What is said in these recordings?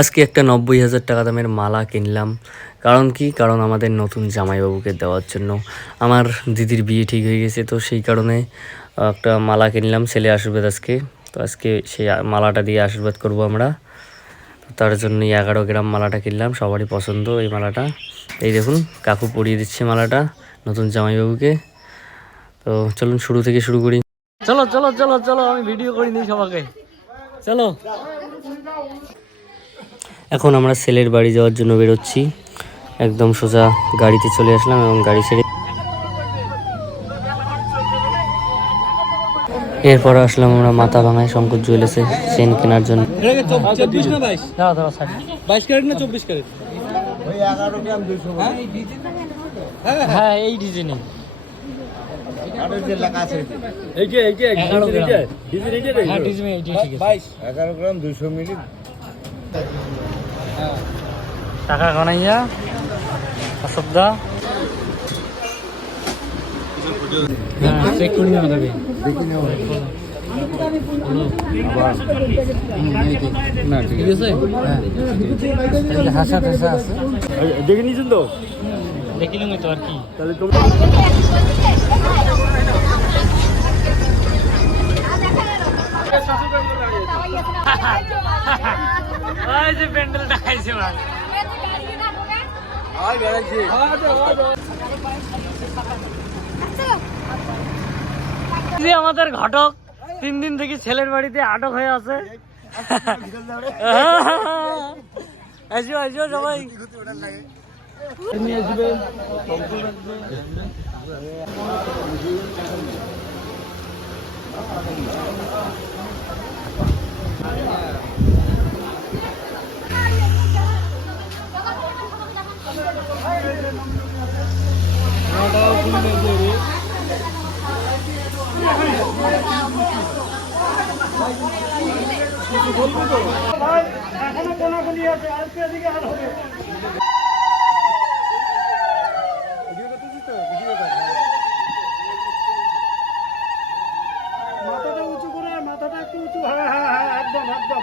আজকে একটা নব্বই হাজার টাকা দামের মালা কিনলাম। কারণ কি? কারণ আমাদের নতুন জামাইবাবুকে দেওয়ার জন্য। আমার দিদির বিয়ে ঠিক হয়ে গেছে, তো সেই কারণে একটা মালা কিনলাম ছেলে আশীর্বাদ আজকে। তো আজকে সেই মালাটা দিয়ে আশীর্বাদ করব আমরা। তার জন্য এগারো গ্রাম মালাটা কিনলাম, সবারই পছন্দ এই মালাটা। এই দেখুন, কাকু পরিয়ে দিচ্ছে মালাটা নতুন জামাইবাবুকে। তো চলুন শুরু থেকে শুরু করি। চলো চলো চলো চলো, আমি ভিডিও করে নিই সবাইকে। চলো। এখন আমরা সেলের বাড়ি যাওয়ার জন্য বেরোচ্ছি একদম সোজা গাড়িতে চলে আসলাম এবং গাড়ি ছেড়ে এরপর আসলাম আমরা মাথা ভাঙায় শঙ্কর জুয়েলার্সে চেন কেনার জন্য হ্যাঁ এই এগারো গ্রাম। হ্যাঁ ডিজাইন এগারো দুশো মিলি টাকা কানাইয়া অসুবিধা। হ্যাঁ চেক করে নেওয়া যাবে। না ঠিক হ্যাঁ। দেখে নিয়েছেন তো? তো আর কি। তাহলে তোমরা ওই যে প্যান্ডেল দেখাইছে ওরা যে আমাদের ঘটক তিন দিন থেকে ছেলের বাড়িতে আটক হয়ে আছে। আসো আসো সবাই। মাথাটা উঁচু করে মাথাটা একটু উঁচু হ্যাঁ হ্যাঁ হ্যাঁ একদম একদম।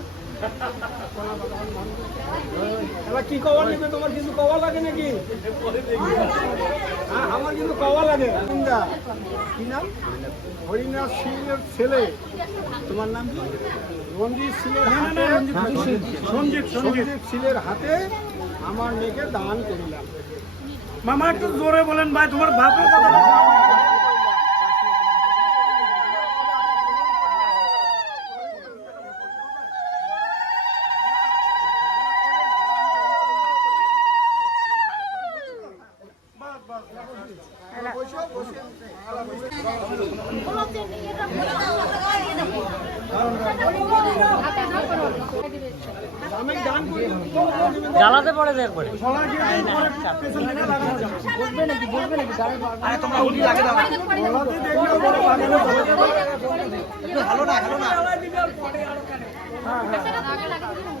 এবার কি কওয়া নেবে? তোমার কিছু কওয়া লাগে নাকি? হ্যাঁ আমার কিন্তু কওয়া লাগে। কি নাম? হরিনাথ ছেলে। তোমার নাম কি? রঞ্জিত সঞ্জিত হাতে আমার মেয়েকে দান করিলাম। মামা একটু জোরে বলেন ভাই তোমার বাপের কথা জ্বালাতে পড়ে দিয়ে পরে। বসবে নাকি বসবে নাকি আরে তোমরা উঠি লাগে দাও। ভালো না ভালো না। হ্যাঁ হ্যাঁ।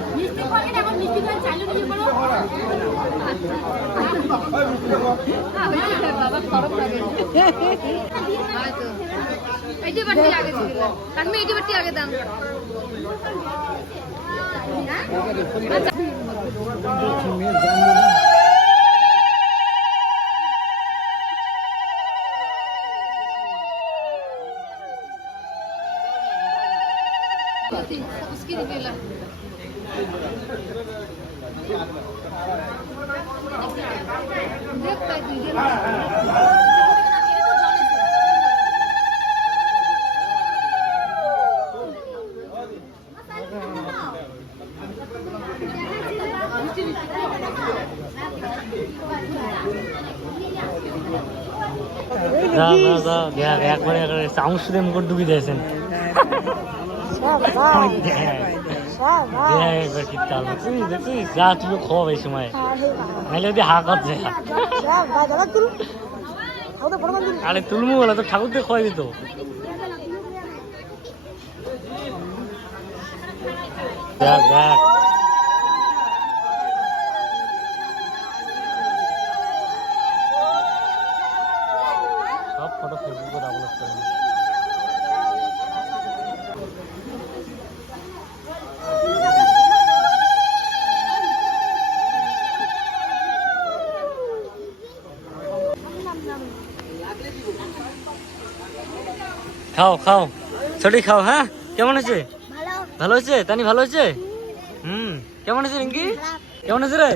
এইটি বাটি আগে দিলাম কাটমে এইটি বাটি আগে দাম আচ্ছা একবারে একবারে চামচ শুধু মুখর ঢুকে দিয়েছেন। একবার যা তুমি খাওয়া এই সময় নাহলে যদি হা কর যা আরে তুলমু বলে তো ঠাকুর দিয়ে খোয়াই দিত দেখ দেখ খাও খাও। ছোটি খাও হ্যাঁ? কেমন আছে? ভালো। আছে? হয়েছে তানি ভালো আছে? হুম। কেমন আছে রিঙ্কি? কেমন আছে রে?